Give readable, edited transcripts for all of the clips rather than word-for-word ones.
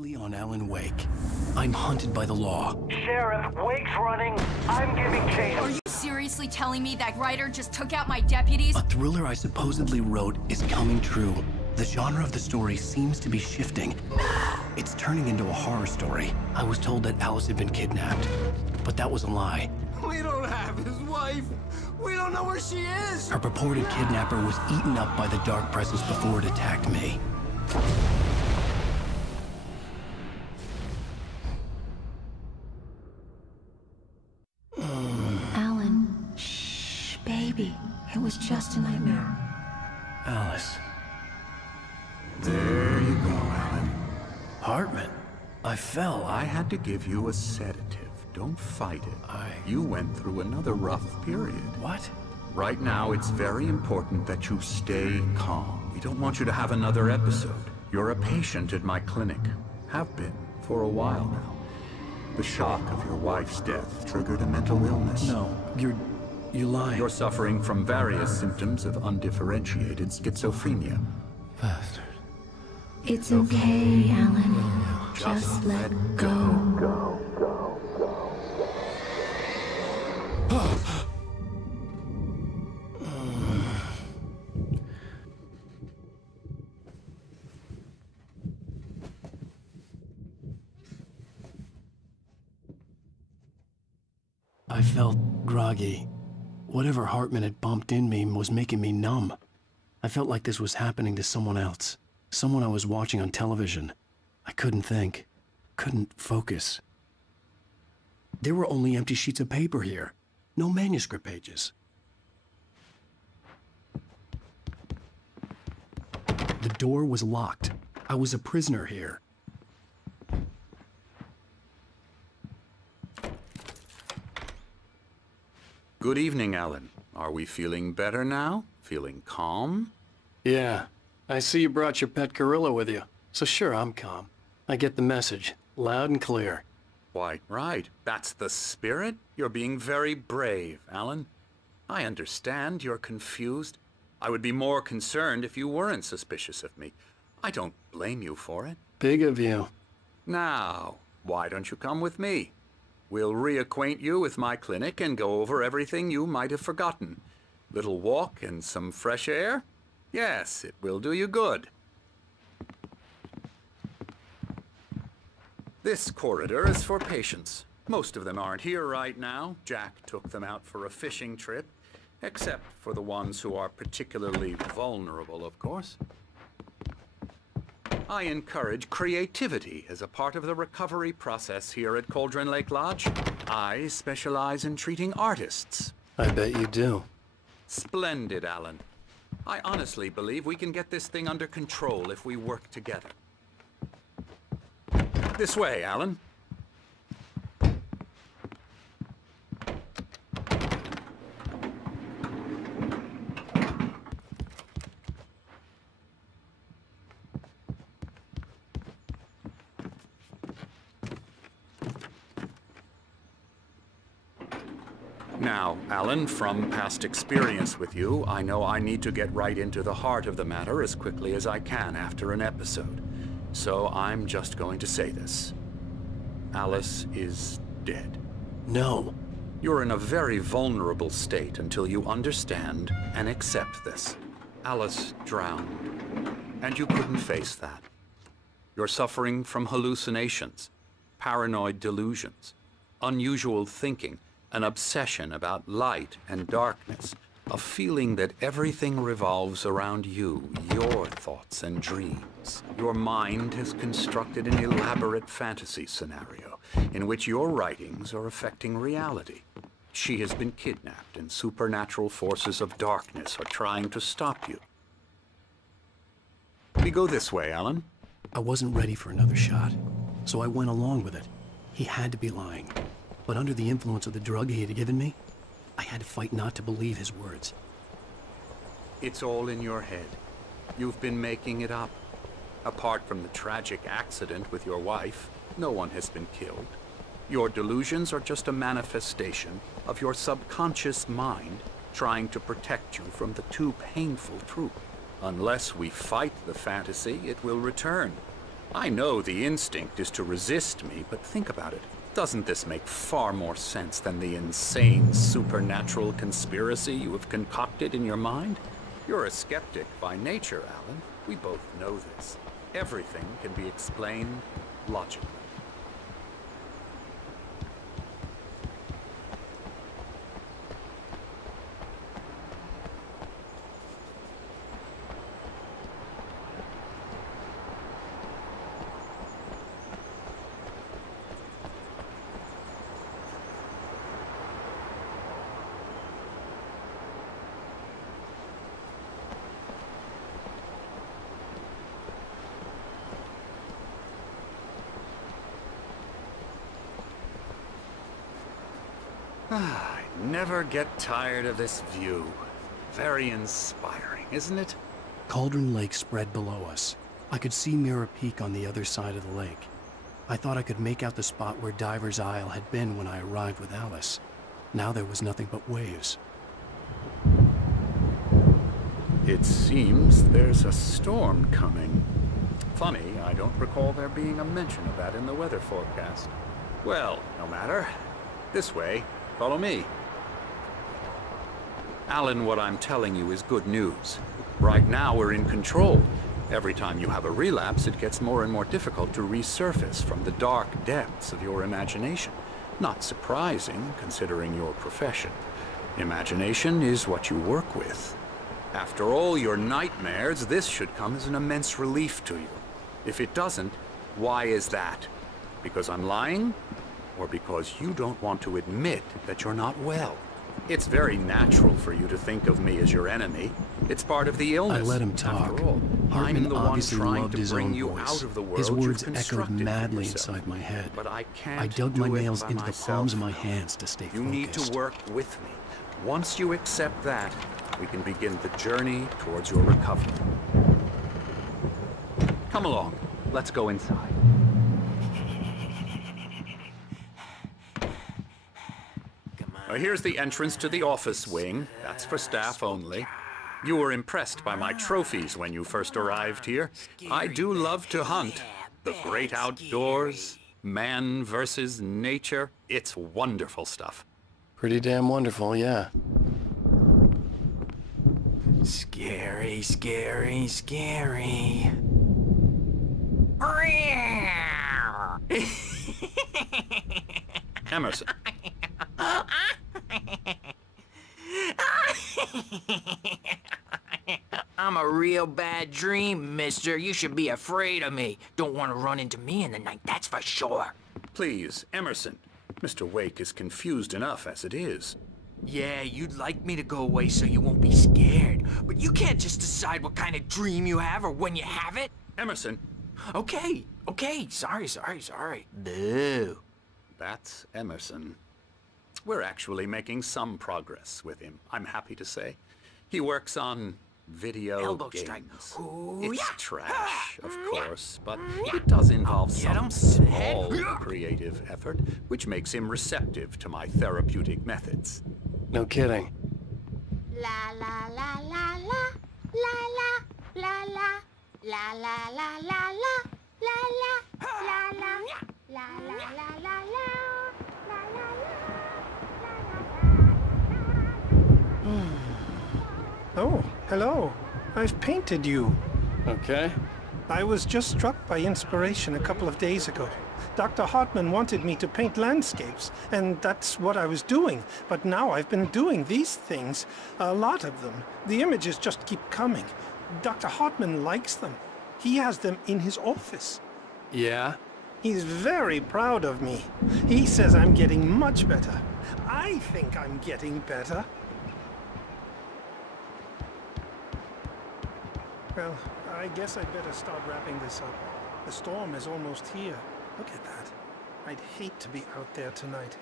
Leon Allen Wake. I'm hunted by the law. Sheriff, Wake's running. I'm giving chase. Are you seriously telling me that writer just took out my deputies? A thriller I supposedly wrote is coming true. The genre of the story seems to be shifting. It's turning into a horror story. I was told that Alice had been kidnapped, but that was a lie. We don't have his wife. We don't know where she is. Her purported kidnapper was eaten up by the dark presence before it attacked me. Alan, shh, baby. It was just a nightmare. Alice. There you go, Alan. Hartman. I fell. I had to give you a sedative. Don't fight it. You went through another rough period. What? Right now, it's very important that you stay calm. We don't want you to have another episode. You're a patient at my clinic. Have been for a while now. The shock of your wife's death triggered a mental illness. No, you're lying. You're suffering from various symptoms of undifferentiated schizophrenia. Bastard. It's okay, Alan. Just let go. I felt groggy. Whatever Hartman had bumped in me was making me numb. I felt like this was happening to someone else. Someone I was watching on television. I couldn't think. Couldn't focus. There were only empty sheets of paper here. No manuscript pages. The door was locked. I was a prisoner here. Good evening, Alan. Are we feeling better now? Feeling calm? Yeah. I see you brought your pet gorilla with you. So sure, I'm calm. I get the message. Loud and clear. Why, right. That's the spirit. You're being very brave, Alan. I understand you're confused. I would be more concerned if you weren't suspicious of me. I don't blame you for it. Big of you. Now, why don't you come with me? We'll reacquaint you with my clinic and go over everything you might have forgotten. Little walk and some fresh air? Yes, it will do you good. This corridor is for patients. Most of them aren't here right now. Jack took them out for a fishing trip, except for the ones who are particularly vulnerable, of course. I encourage creativity as a part of the recovery process here at Cauldron Lake Lodge. I specialize in treating artists. I bet you do. Splendid, Alan. I honestly believe we can get this thing under control if we work together. This way, Alan. Now, Alan, from past experience with you, I know I need to get right into the heart of the matter as quickly as I can after an episode. So I'm just going to say this. Alice is dead. No. You're in a very vulnerable state until you understand and accept this. Alice drowned, and you couldn't face that. You're suffering from hallucinations, paranoid delusions, unusual thinking, an obsession about light and darkness, a feeling that everything revolves around you, your thoughts and dreams. Your mind has constructed an elaborate fantasy scenario in which your writings are affecting reality. She has been kidnapped and supernatural forces of darkness are trying to stop you. We go this way, Alan. I wasn't ready for another shot, so I went along with it. He had to be lying. But under the influence of the drug he had given me, I had to fight not to believe his words. It's all in your head. You've been making it up. Apart from the tragic accident with your wife, no one has been killed. Your delusions are just a manifestation of your subconscious mind trying to protect you from the too painful truth. Unless we fight the fantasy, it will return. I know the instinct is to resist me, but think about it. Doesn't this make far more sense than the insane supernatural conspiracy you have concocted in your mind? You're a skeptic by nature, Alan. We both know this. Everything can be explained logically. I never get tired of this view. Very inspiring, isn't it? Cauldron Lake spread below us. I could see Mirror Peak on the other side of the lake. I thought I could make out the spot where Diver's Isle had been when I arrived with Alice. Now there was nothing but waves. It seems there's a storm coming. Funny, I don't recall there being a mention of that in the weather forecast. Well, no matter. This way. Follow me. Alan, what I'm telling you is good news. Right now we're in control. Every time you have a relapse, it gets more and more difficult to resurface from the dark depths of your imagination. Not surprising, considering your profession. Imagination is what you work with. After all your nightmares, this should come as an immense relief to you. If it doesn't, why is that? Because I'm lying? Or because you don't want to admit that you're not well? It's very natural for you to think of me as your enemy. It's part of the illness. I let him talk. After all, Hartman I'm the one obviously trying loved to his bring own you voice. out of the world His words you've echoed constructed for madly yourself. inside my head. But I can't I dug my do it nails by into the myself. palms of my hands to stay You need focused. to work with me. Once you accept that, we can begin the journey towards your recovery. Come along. Let's go inside. Here's the entrance to the office wing. That's for staff only. You were impressed by my trophies when you first arrived here. I do love to hunt. The great outdoors, man versus nature. It's wonderful stuff. Pretty damn wonderful, yeah. Scary, scary, scary. Emerson. I'm a real bad dream, mister. You should be afraid of me. Don't want to run into me in the night, that's for sure. Please, Emerson. Mr. Wake is confused enough as it is. Yeah, you'd like me to go away so you won't be scared. But you can't just decide what kind of dream you have or when you have it. Emerson. Okay, sorry. Boo. That's Emerson. We're actually making some progress with him, I'm happy to say. He works on video Elbow games. strike. Ooh, It's yeah. trash, of course, but it does involve Get him, some head. small creative effort, which makes him receptive to my therapeutic methods. No kidding. La la la la la la la la la la la la la la la la la la Oh, hello. I've painted you. Okay. I was just struck by inspiration a couple of days ago. Dr. Hartman wanted me to paint landscapes, and that's what I was doing. But now I've been doing these things, a lot of them. The images just keep coming. Dr. Hartman likes them. He has them in his office. Yeah? He's very proud of me. He says I'm getting much better. I think I'm getting better. Well, I guess I'd better start wrapping this up. The storm is almost here. Look at that. I'd hate to be out there tonight.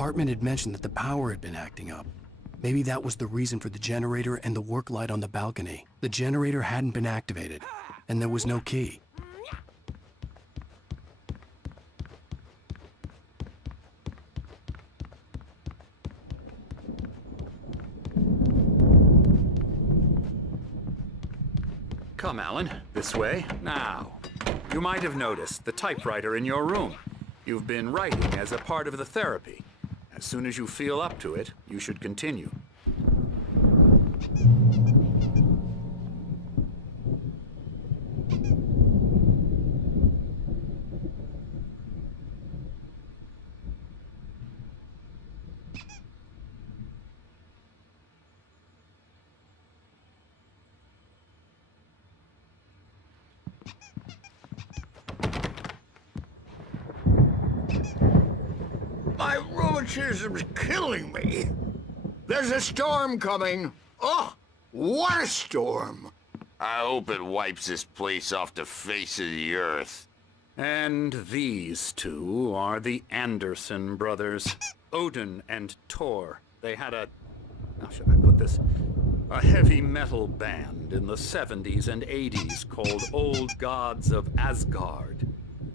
Hartman had mentioned that the power had been acting up. Maybe that was the reason for the generator and the work light on the balcony. The generator hadn't been activated, and there was no key. Come, Alan, this way. Now, you might have noticed the typewriter in your room. You've been writing as a part of the therapy. As soon as you feel up to it, you should continue. My rheumatism's killing me. There's a storm coming. Oh, what a storm. I hope it wipes this place off the face of the earth. And these two are the Anderson brothers, Odin and Tor. They had how should I put this? A heavy metal band in the 70s and 80s called Old Gods of Asgard.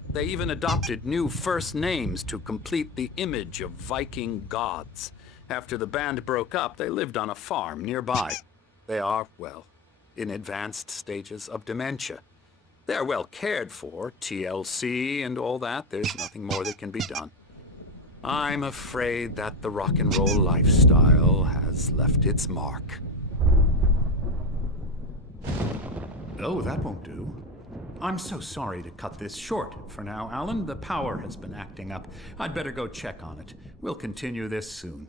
They even adopted new first names to complete the image of Viking gods. After the band broke up, they lived on a farm nearby. They are, well, in advanced stages of dementia. They're well cared for, TLC and all that. There's nothing more that can be done. I'm afraid that the rock and roll lifestyle has left its mark. Oh, that won't do. I'm so sorry to cut this short for now, Alan. The power has been acting up. I'd better go check on it. We'll continue this soon.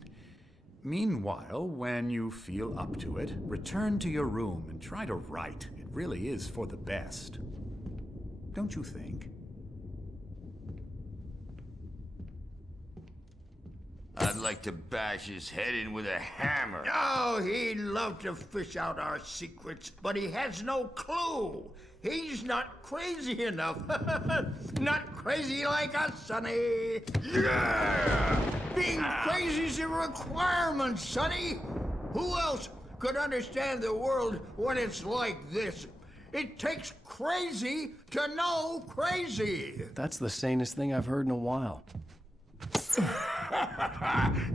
Meanwhile, when you feel up to it, return to your room and try to write. It really is for the best. Don't you think? I'd like to bash his head in with a hammer. Oh, he'd love to fish out our secrets, but he has no clue. He's not crazy enough. Not crazy like us, Sonny. Yeah! Being crazy's a requirement, Sonny. Who else could understand the world when it's like this? It takes crazy to know crazy. That's the sanest thing I've heard in a while.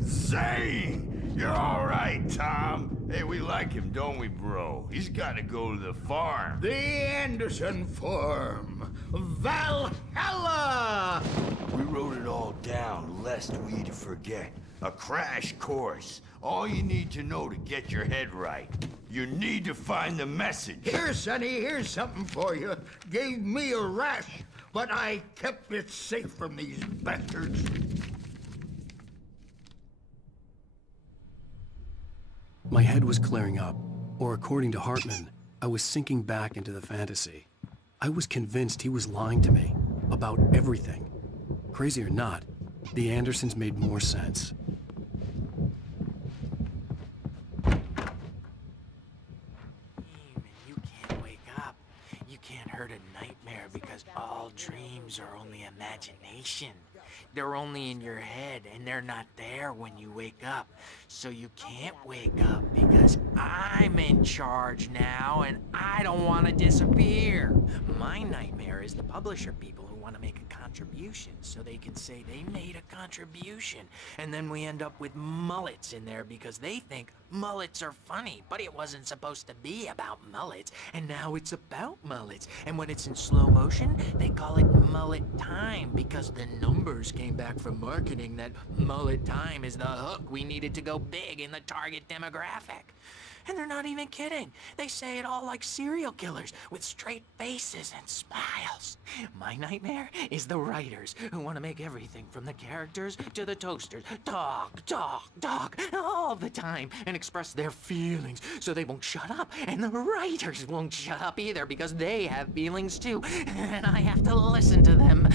Zane! You're all right, Tom. Hey, we like him, don't we, bro? He's got to go to the farm. The Anderson farm. Valhalla! We wrote it all down, lest we forget. A crash course. All you need to know to get your head right. You need to find the message. Here, Sonny, here's something for you. Gave me a rash, but I kept it safe from these bastards. My head was clearing up, or according to Hartman, I was sinking back into the fantasy. I was convinced he was lying to me about everything. Crazy or not, the Andersons made more sense. You can't wake up. You can't hurt a nightmare because all dreams are only imagination. They're only in your head, and they're not there when you wake up. So you can't wake up because I'm in charge now, and I don't want to disappear. My nightmare is the publisher people who want to make a contribution so they can say they made a contribution. And then we end up with mullets in there because they think mullets are funny, but it wasn't supposed to be about mullets, and now it's about mullets. And when it's in slow motion, they call it mullet time because the numbers came back from marketing that mullet time is the hook we needed to go big in the target demographic. And they're not even kidding. They say it all like serial killers with straight faces and smiles. My nightmare is the writers who want to make everything from the characters to the toasters talk all the time and express their feelings so they won't shut up. And the writers won't shut up either because they have feelings too. And I have to listen to them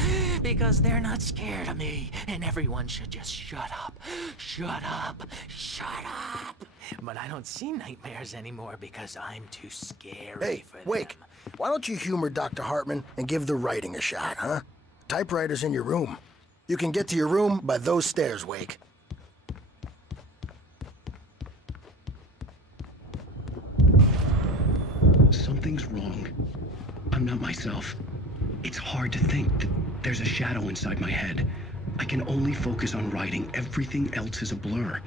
because they're not scared of me. And everyone should just shut up. Shut up. Shut up. But I don't see nightmares anymore because I'm too scary for them. Wake, why don't you humor Dr. Hartman and give the writing a shot, huh? Typewriter's in your room. You can get to your room by those stairs, Wake. Something's wrong. I'm not myself. It's hard to think that there's a shadow inside my head. I can only focus on writing. Everything else is a blur.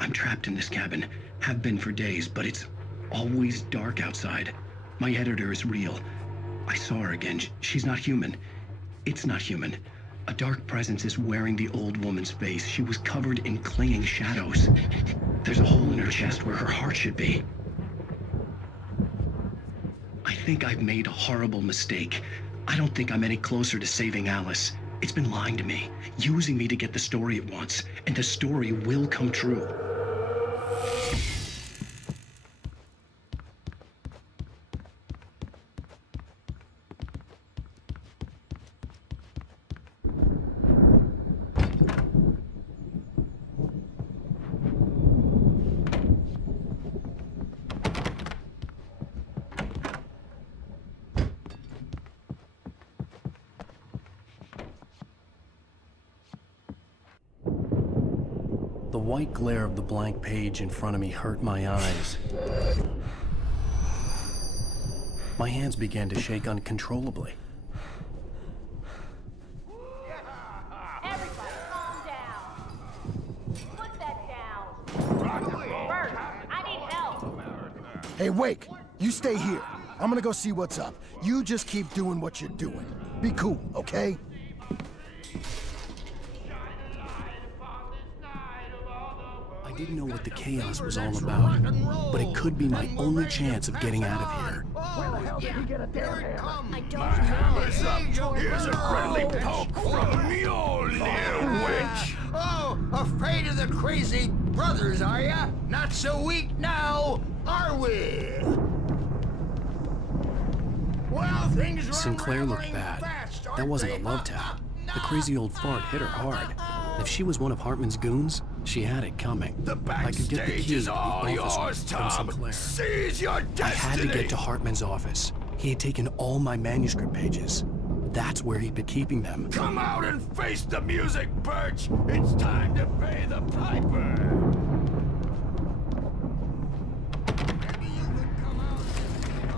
I'm trapped in this cabin. Have been for days, but it's always dark outside. My editor is real. I saw her again. She's not human. It's not human. A dark presence is wearing the old woman's face. She was covered in clinging shadows. There's a hole in her chest where her heart should be. I think I've made a horrible mistake. I don't think I'm any closer to saving Alice. It's been lying to me, using me to get the story it wants, and the story will come true. The white glare of the blank page in front of me hurt my eyes. My hands began to shake uncontrollably. Everybody, calm down. Put that down. Bert, I need help. Hey, Wake, you stay here. I'm gonna go see what's up. You just keep doing what you're doing. Be cool, okay? I didn't know what the chaos was all about, but it could be my only chance of getting out of here. Where the hell did he get a damn hammer? I don't know. Here's a friendly poke from Mjolnir, wench! Oh, afraid of the crazy brothers, are ya? Not so weak now, are we? Well, things are Sinclair looked unraveling bad. fast, That aren't wasn't they? a love tap. The crazy old fart hit her hard. If she was one of Hartman's goons, she had it coming. The I could get the backstage key is to the all office yours, from Tom. Sinclair. Seize your I destiny! had to get to Hartman's office. He had taken all my manuscript pages. That's where he'd been keeping them. Come out and face the music, Birch! It's time to pay the piper! Maybe you could come out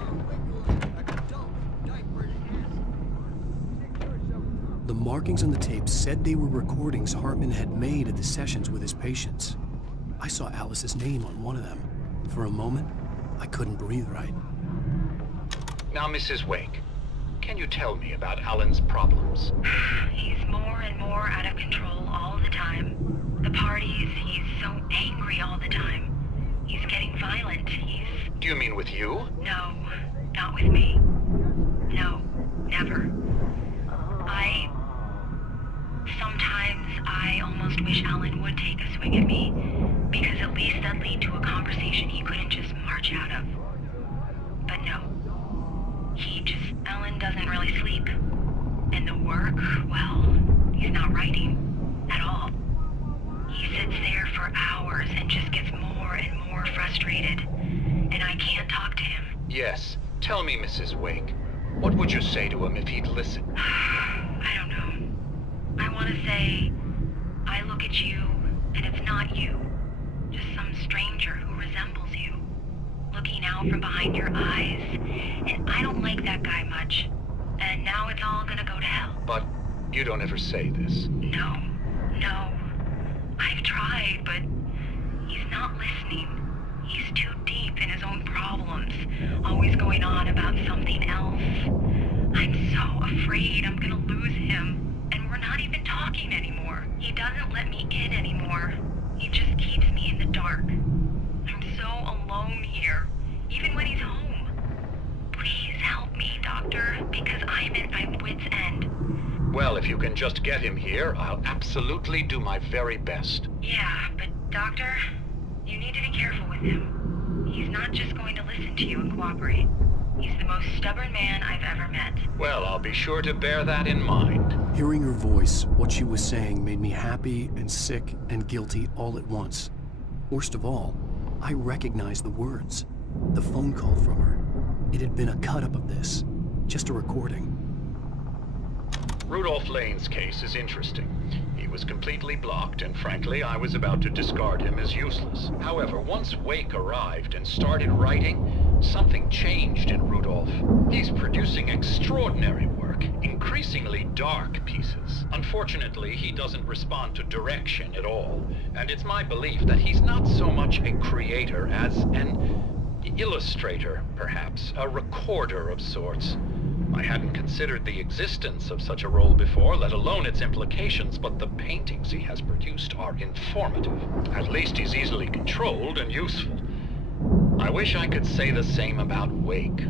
and wiggle like a dope diapered ass. Stick yourself up. The markings on the tape said they were recordings Hartman had made at the sessions with his patients. I saw Alice's name on one of them. For a moment, I couldn't breathe right. Now, Mrs. Wake, can you tell me about Alan's problems? He's more and more out of control all the time. The parties, he's so angry all the time. He's getting violent. Do you mean with you? No, not with me. No, never. Sometimes I almost wish Alan would take a swing at me, because at least that'd lead to a conversation he couldn't just march out of. But no. Alan doesn't really sleep. And the work, well, he's not writing at all. He sits there for hours and just gets more and more frustrated. And I can't talk to him. Yes. Tell me, Mrs. Wake, what would you say to him if he'd listen? I don't know. I want to say, I look at you, and it's not you. Just some stranger who resembles you. Looking out from behind your eyes, and I don't like that guy much. And now it's all gonna go to hell. But you don't ever say this. No. I've tried, but he's not listening. He's too deep in his own problems, always going on about something else. I'm so afraid I'm gonna lose him. And we're not even talking anymore. He doesn't let me in anymore. He just keeps me in the dark. I'm so alone here, even when he's home. Please help me, Doctor, because I'm at my wit's end. Well, if you can just get him here, I'll absolutely do my very best. Yeah, but Doctor, you need to be careful with him. He's not just going to listen to you and cooperate. He's the most stubborn man I've ever met. Well, I'll be sure to bear that in mind. Hearing her voice, what she was saying made me happy and sick and guilty all at once. Worst of all, I recognized the words. The phone call from her. It had been a cut-up of this. Just a recording. Rudolph Lane's case is interesting. He was completely blocked, and frankly, I was about to discard him as useless. However, once Wake arrived and started writing, Something changed in Rudolph. He's producing extraordinary work, increasingly dark pieces. Unfortunately, he doesn't respond to direction at all, and it's my belief that he's not so much a creator as an illustrator, perhaps, a recorder of sorts. I hadn't considered the existence of such a role before, let alone its implications, but the paintings he has produced are informative. At least he's easily controlled and useful. I wish I could say the same about Wake.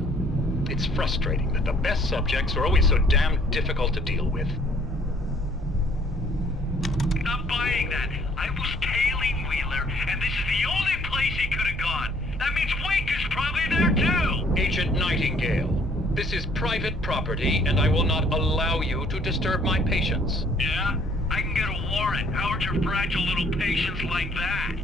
It's frustrating that the best subjects are always so damn difficult to deal with. Not buying that. I was tailing Wheeler, and this is the only place he could have gone. That means Wake is probably there too! Agent Nightingale, this is private property, and I will not allow you to disturb my patients. Yeah? I can get a warrant. How are your fragile little patients like that?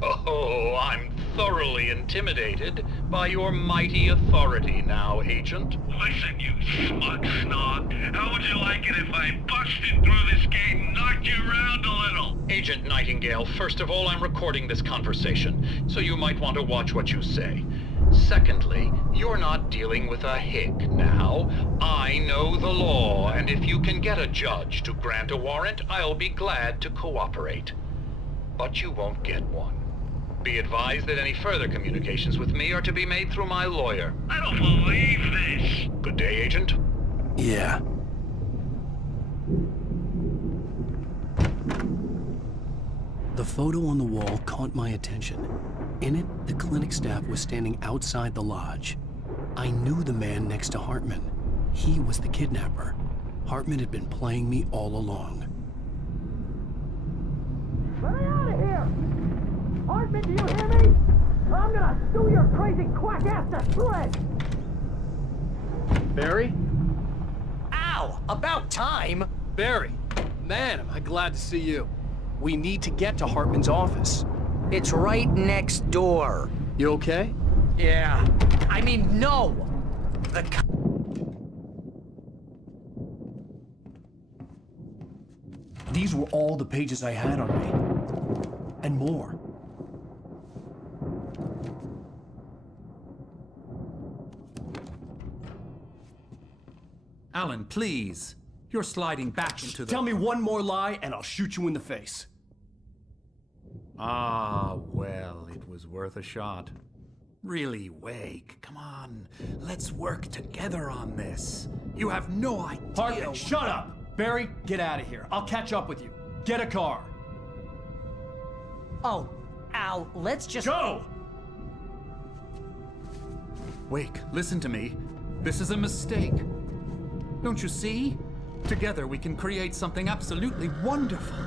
Oh, I'm thoroughly intimidated by your mighty authority now, Agent. Listen, you smug snog. How would you like it if I busted through this gate and knocked you around a little? Agent Nightingale, first of all, I'm recording this conversation, so you might want to watch what you say. Secondly, you're not dealing with a hick now. I know the law, and if you can get a judge to grant a warrant, I'll be glad to cooperate. But you won't get one. Be advised that any further communications with me are to be made through my lawyer. I don't believe this. Good day, Agent. Yeah. The photo on the wall caught my attention. In it, the clinic staff was standing outside the lodge. I knew the man next to Hartman. He was the kidnapper. Hartman had been playing me all along. Let me out of here! Hartman, do you hear me? I'm gonna sue your crazy quack ass to shreds! Barry? Ow! About time! Barry! Man, am I glad to see you. We need to get to Hartman's office. It's right next door. You okay? Yeah. I mean, no! These were all the pages I had on me. And more. Alan, please. You're sliding back into the... Tell me one more lie and I'll shoot you in the face. Ah, well, it was worth a shot. Really, Wake, come on. Let's work together on this. You have no idea... Hartman, shut up! Barry, get out of here. I'll catch up with you. Get a car. Oh, Al, let's just... Go! Wake, listen to me. This is a mistake. Don't you see? Together we can create something absolutely wonderful.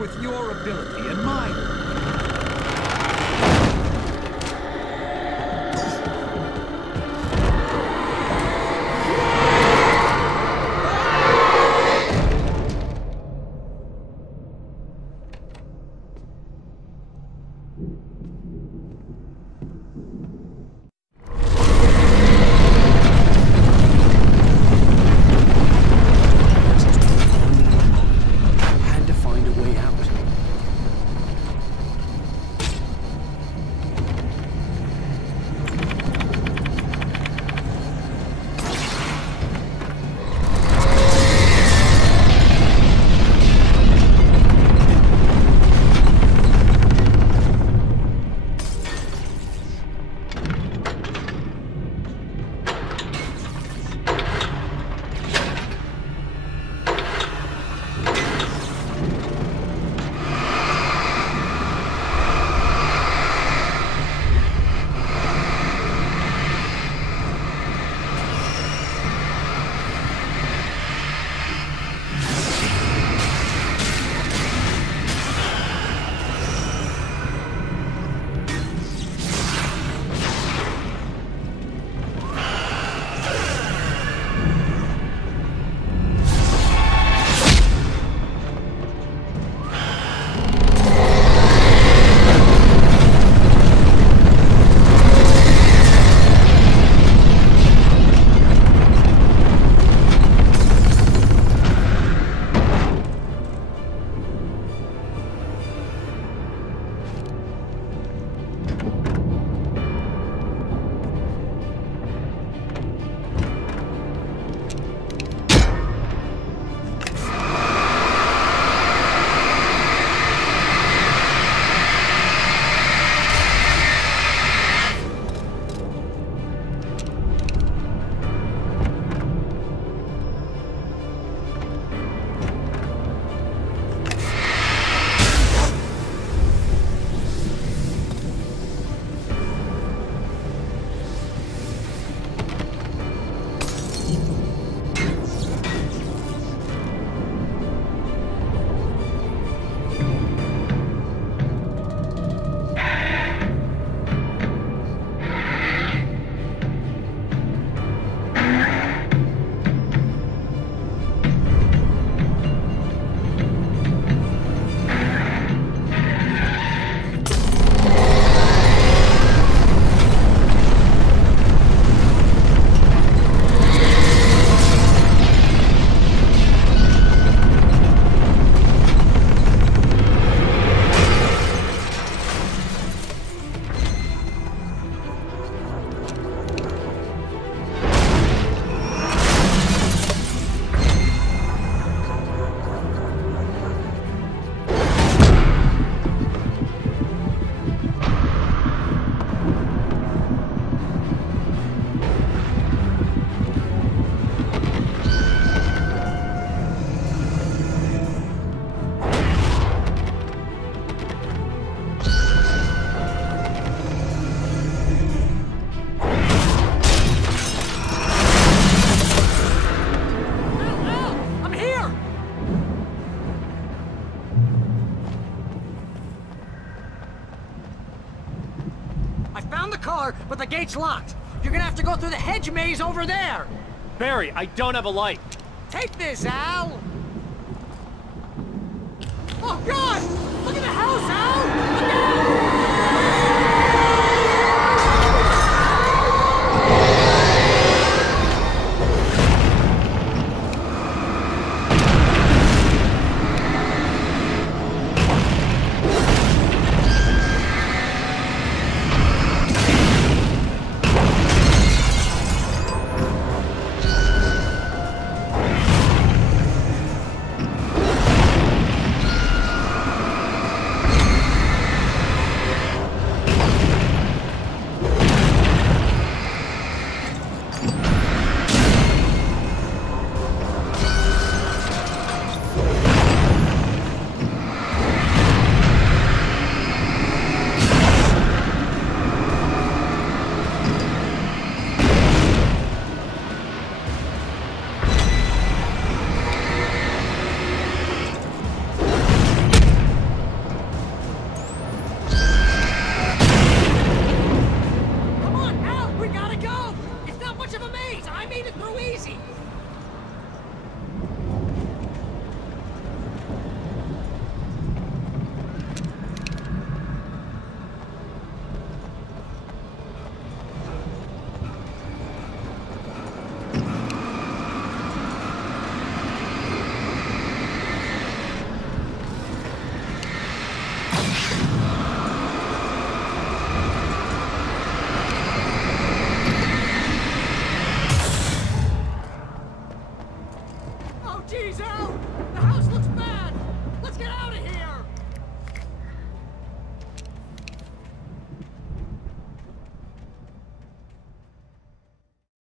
With your ability and mine. the car, but the gate's locked. You're gonna have to go through the hedge maze over there. Barry, I don't have a light. Take this, Al. Oh, God! Look at the house, Al! Look out! Jeez, Al! The house looks bad! Let's get out of here!